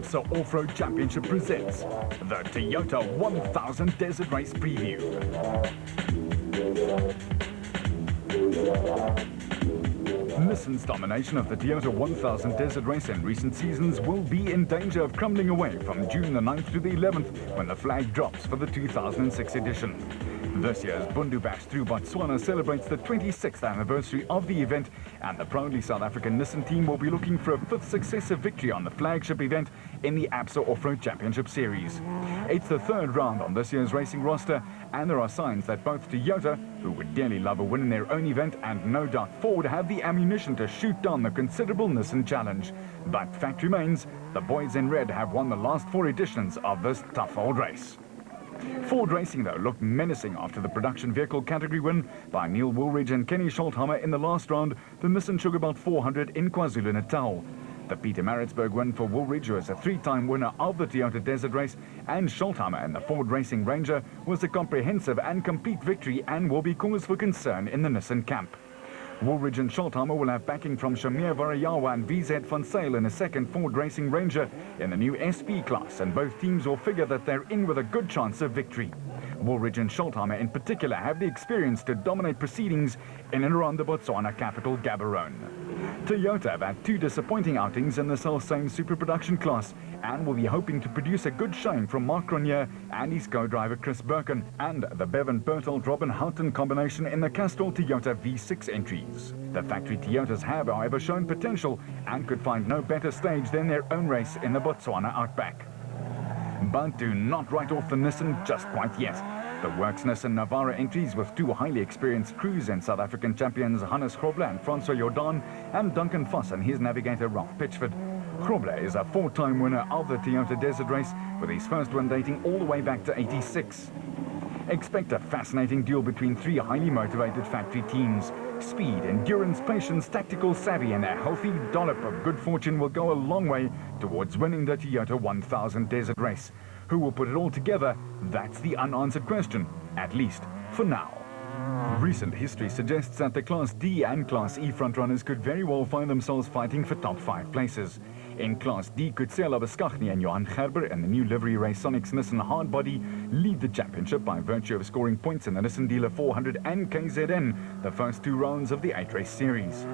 ABSA Off-Road Championship presents the Toyota 1000 Desert Race Preview. Nissan's domination of the Toyota 1000 Desert Race in recent seasons will be in danger of crumbling away from June the 9th to the 11th when the flag drops for the 2006 edition. This year's Bundu Bash through Botswana celebrates the 26th anniversary of the event, and the proudly South African Nissan team will be looking for a fifth successive victory on the flagship event in the ABSA Off-Road Championship Series. It's the third round on this year's racing roster, and there are signs that both Toyota, who would dearly love a win in their own event, and no doubt Ford have the ammunition to shoot down the considerable Nissan challenge. But fact remains, the boys in red have won the last 4 editions of this tough old race. Ford Racing, though, looked menacing after the production vehicle category win by Neil Woolridge and Kenny Scholthammer in the last round, the Nissan Sugarbelt 400 in KwaZulu-Natal. The Pietermaritzburg win for Woolridge, who is a 3-time winner of the Toyota Desert Race, and Scholthammer in the Ford Racing Ranger was a comprehensive and complete victory and will be cause for concern in the Nissan camp. Woolridge and Scholthammer will have backing from Shamir Varayawa and VZ van Sail in a second Ford Racing Ranger in the new SP class, and both teams will figure that they're in with a good chance of victory. Woolridge and Scholthammer in particular have the experience to dominate proceedings in and around the Botswana capital, Gaborone. Toyota have had 2 disappointing outings in the self-same super production class and will be hoping to produce a good showing from Mark Cronje and his co-driver Chris Birkin and the Bevan Bertold-Robin Houghton combination in the Castrol Toyota V6 entries. The factory Toyotas have, however, shown potential and could find no better stage than their own race in the Botswana Outback. But do not write off the Nissan just quite yet. The Works Nissan Navara entries with 2 highly experienced crews and South African champions Hannes Grobler and Francois Jordan and Duncan Voss and his navigator Ralph Pitchford. Grobler is a 4-time winner of the Toyota Desert Race, with his first win dating all the way back to '86. Expect a fascinating duel between 3 highly motivated factory teams. Speed, endurance, patience, tactical savvy, and a healthy dollop of good fortune will go a long way towards winning the Toyota 1000 Desert Race. Who will put it all together? That's the unanswered question, at least for now. Recent history suggests that the Class D and Class E frontrunners could very well find themselves fighting for top 5 places. In Class D, Kutsela Beskaghni and Johan Gerber and the new livery race Sonics Nissan Hardbody lead the championship by virtue of scoring points in the Nissan Dealer 400 and KZN, the first 2 rounds of the 8-race series.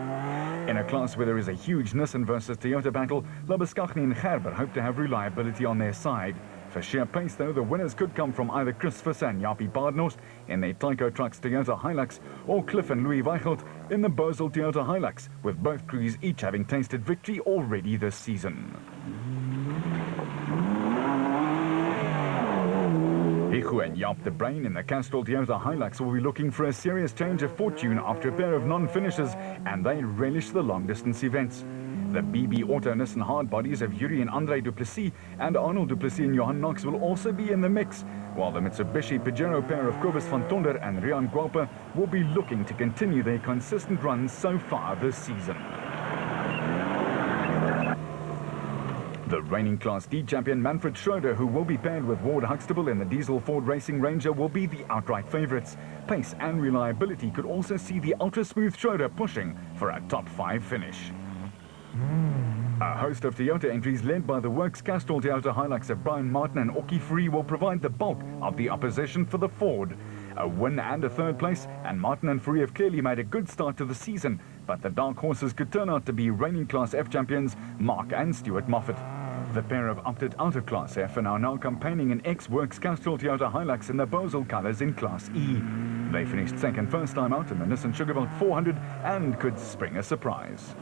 In a class where there is a huge Nissan versus Toyota battle, Beskaghni and Gerber hope to have reliability on their side. For sheer pace, though, the winners could come from either Chris Visser and Jaapie Badenhorst in their Tyco Trucks Toyota Hilux, or Cliff and Louis Weichelt in the Bosel Toyota Hilux, with both crews each having tasted victory already this season. Hichu and Jaap de Bruin in the Castrol Toyota Hilux will be looking for a serious change of fortune after a pair of non-finishers, and they relish the long-distance events. The BB Auto Nissan hardbodies of Yuri and Andre Duplessis and Arnold Duplessis and Johan Knox will also be in the mix, while the Mitsubishi Pajero pair of Kobus van Tonder and Rian Guapa will be looking to continue their consistent runs so far this season. The reigning Class D champion Manfred Schroeder, who will be paired with Ward Huxtable in the diesel Ford Racing Ranger, will be the outright favourites. Pace and reliability could also see the ultra-smooth Schroeder pushing for a top 5 finish. A host of Toyota entries led by the Works Castrol Toyota Hilux of Brian Martin and Oki Free will provide the bulk of the opposition for the Ford. A win and a 3rd place, and Martin and Free have clearly made a good start to the season, but the dark horses could turn out to be reigning Class F champions Mark and Stuart Moffat. The pair have opted out of Class F and are now campaigning in ex-Works Castrol Toyota Hilux in the Bosel colours in Class E. They finished second first time out in the Nissan Sugarbelt 400 and could spring a surprise.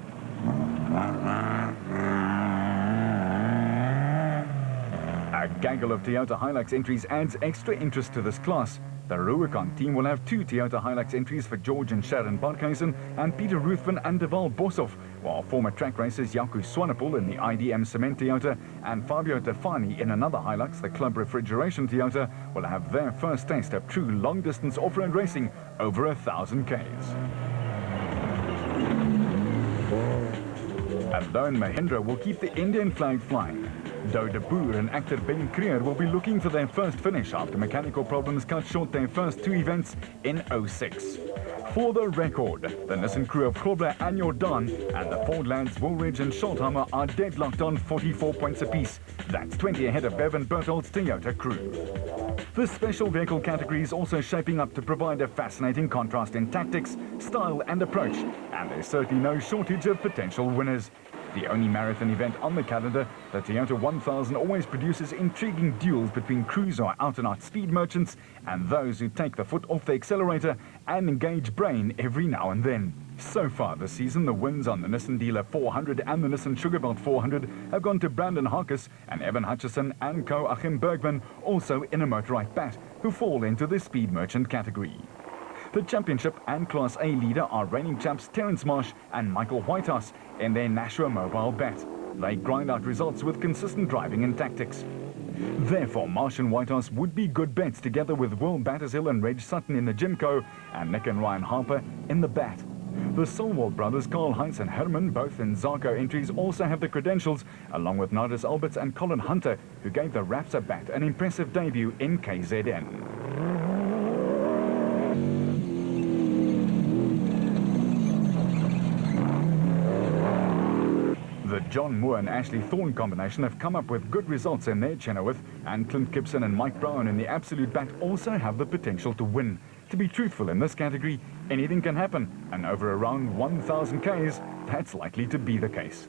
A gaggle of Toyota Hilux entries adds extra interest to this class. The Rubicon team will have 2 Toyota Hilux entries for George and Sharon Barkhuizen and Peter Ruthven and Deval Boshoff, while former track racers Jaco Swanepoel in the IDM Cement Toyota and Fabio Tefani in another Hilux, the Club Refrigeration Toyota, will have their first taste of true long-distance off-road racing over 1,000 Ks. Alone Mahindra will keep the Indian flag flying. Doe de Boer and actor Ben Creer will be looking for their first finish after mechanical problems cut short their first 2 events in '06. For the record, the Nissan crew of Cobra and Jordan and the Ford lads Woolridge and Schultheimer are deadlocked on 44 points apiece. That's 20 ahead of Bevan Berthold's Toyota crew. The special vehicle category is also shaping up to provide a fascinating contrast in tactics, style and approach, and there's certainly no shortage of potential winners. The only marathon event on the calendar, the Toyota 1000 always produces intriguing duels between crews who are out-and-out speed merchants and those who take the foot off the accelerator and engage brain every now and then. So far this season, the wins on the Nissan Dealer 400 and the Nissan Sugarbelt 400 have gone to Brandon Harkes and Evan Hutchison and Co-Achim Bergman, also in a motorized bat, who fall into the speed merchant category. The championship and Class A leader are reigning champs Terence Marsh and Michael Whitehouse in their Nashua Mobile bat. They grind out results with consistent driving and tactics. Therefore, Marsh and Whitehouse would be good bets together with Will Battershill and Reg Sutton in the Jimco and Nick and Ryan Harper in the bat. The Solwald brothers Karl Heinz and Herman, both in Zarco entries, also have the credentials, along with Nardis Alberts and Colin Hunter, who gave the Rapsa bat an impressive debut in KZN. The John Moore and Ashley Thorne combination have come up with good results in their Chenoweth, and Clint Gibson and Mike Brown in the Absolute Bat also have the potential to win. To be truthful, in this category, anything can happen, and over around 1,000 Ks, that's likely to be the case.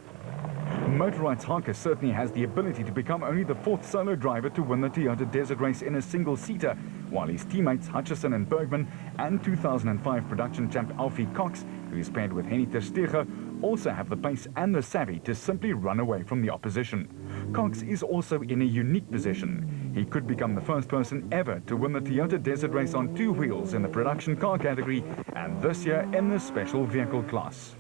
Motorite's Harkes certainly has the ability to become only the fourth solo driver to win the Toyota Desert Race in a single-seater, while his teammates Hutchison and Bergman and 2005 production champ Alfie Cox, who is paired with Henny ter Steege, also have the pace and the savvy to simply run away from the opposition. Cox is also in a unique position. He could become the first person ever to win the Toyota Desert Race on two wheels in the production car category, and this year in the special vehicle class.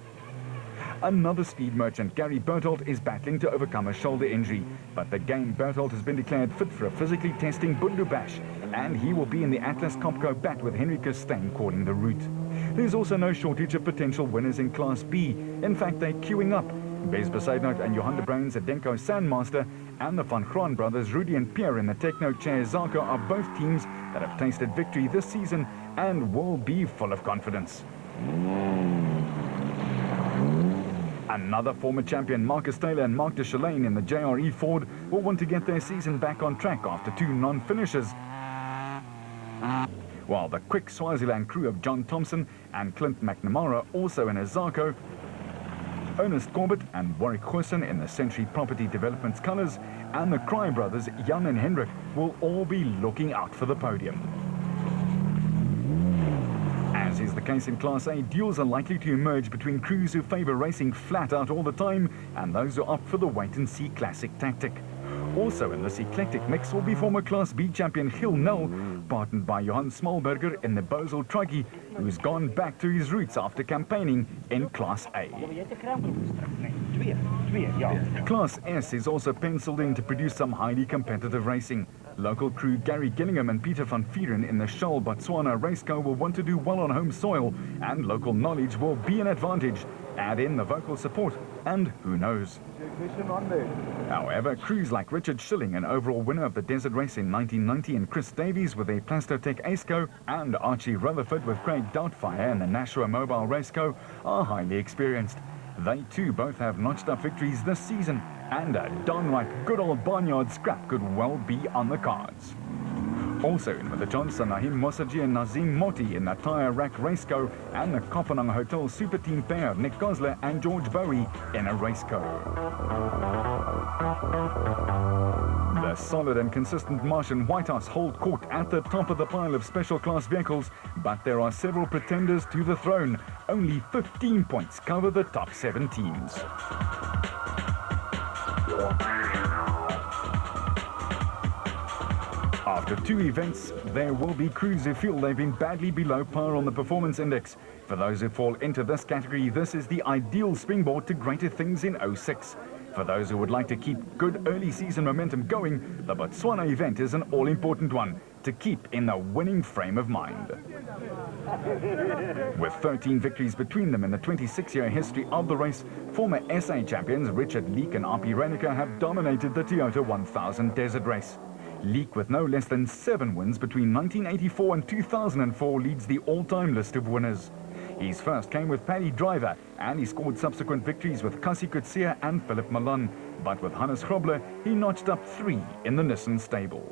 Another speed merchant, Gary Berthold, is battling to overcome a shoulder injury, but the game Berthold has been declared fit for a physically testing Bundu Bash, and he will be in the Atlas Copco bat with Henry Kirstein calling the route. There's also no shortage of potential winners in Class B. In fact, they're queuing up. Bez Besaidnout and Johan de Bruins at Denko Sandmaster and the Van Graan brothers Rudy and Pierre in the Techno Chair Zarko are both teams that have tasted victory this season and will be full of confidence. Another former champion, Marcus Taylor and Mark de Chalane in the JRE Ford, will want to get their season back on track after two non-finishes. While the quick Swaziland crew of John Thompson and Clint McNamara, also in a Zarko, Ernest Corbett and Warwick Goosen in the Century Property Development's colours, and the Cry brothers, Jan and Hendrik, will all be looking out for the podium. As is the case in Class A, duels are likely to emerge between crews who favour racing flat out all the time and those who opt for the wait-and-see classic tactic. Also in this eclectic mix will be former Class B champion Gil Null, partnered by Johan Smalberger in the Bozel Truggy, who's gone back to his roots after campaigning in Class A. Class S is also penciled in to produce some highly competitive racing. Local crew Gary Gillingham and Peter van Vieren in the Shell Botswana Raceco will want to do well on home soil, and local knowledge will be an advantage. Add in the vocal support, and who knows. However, crews like Richard Schilling, an overall winner of the Desert Race in 1990, and Chris Davies with a Plastotech Aceco, and Archie Rutherford with Craig Doubtfire and the Nashua Mobile Raceco are highly experienced. They too both have notched up victories this season, and a downright good old barnyard scrap could well be on the cards. Also in with the Johnson, Nahim Mosaji and Nazim Moti in the Tyre Rack Raceco, and the Kopenhagen Hotel Super Team pair Nick Gosler and George Bowie in a Raceco. The solid and consistent Marsh and Whitehouse hold court at the top of the pile of special class vehicles, but there are several pretenders to the throne. Only 15 points cover the top 7 teams. After 2 events, there will be crews who feel they've been badly below par on the performance index. For those who fall into this category, this is the ideal springboard to greater things in 06. For those who would like to keep good early season momentum going, the Botswana event is an all-important one to keep in the winning frame of mind. With 13 victories between them in the 26-year history of the race, former SA champions Richard Leek and RP Renica have dominated the Toyota 1000 Desert Race. Leek, with no less than 7 wins between 1984 and 2004, leads the all-time list of winners. His first came with Paddy Driver, and he scored subsequent victories with Kasi Coetzee and Philip Malan. But with Hannes Grobler, he notched up 3 in the Nissan stable.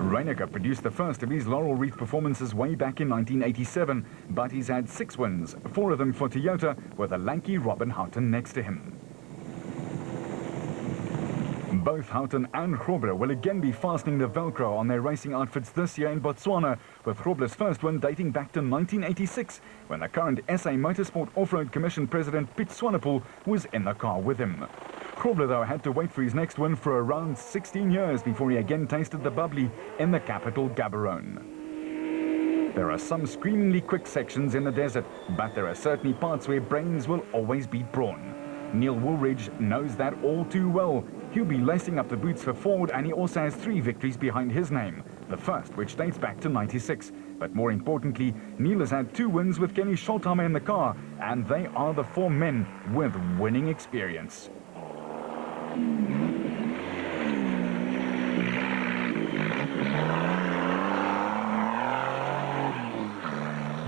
Reiniger produced the first of his Laurel Wreath performances way back in 1987, but he's had 6 wins, 4 of them for Toyota, with a lanky Robin Houghton next to him. Both Houghton and Grobler will again be fastening the Velcro on their racing outfits this year in Botswana, with Grobler's first win dating back to 1986, when the current SA Motorsport Off-Road Commission President Piet Swanepoel was in the car with him. Grobler, though, had to wait for his next win for around 16 years before he again tasted the bubbly in the capital Gaborone. There are some screamingly quick sections in the desert, but there are certainly parts where brains will always beat brawn. Neil Woolridge knows that all too well. He'll be lacing up the boots for Ford, and he also has 3 victories behind his name. The first, which dates back to '96. But more importantly, Neil has had 2 wins with Kenny Scholtheimer in the car, and they are the 4 men with winning experience.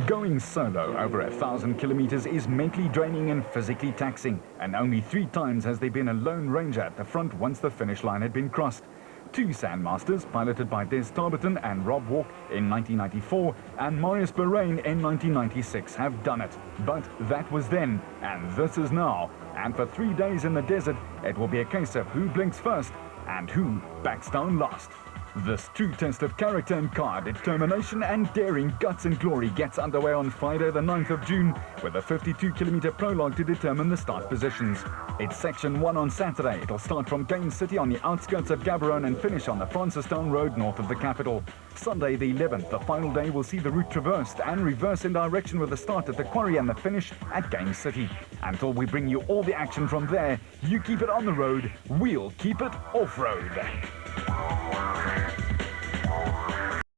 Going solo over 1,000 kilometers is mentally draining and physically taxing, and only 3 times has there been a lone ranger at the front once the finish line had been crossed. 2 Sandmasters, piloted by Des Tarberton and Rob Walk in 1994, and Marius Bahrain in 1996 have done it. But that was then, and this is now. And for 3 days in the desert, it will be a case of who blinks first and who backs down last. This true test of character and car determination and daring, guts and glory gets underway on Friday the 9th of June with a 52-kilometer prologue to determine the start positions. It's section 1 on Saturday. It'll start from Game City on the outskirts of Gaborone and finish on the Francistown Road north of the capital. Sunday the 11th, the final day, will see the route traversed and reverse in direction with the start at the quarry and the finish at Game City. Until we bring you all the action from there, you keep it on the road, we'll keep it off-road.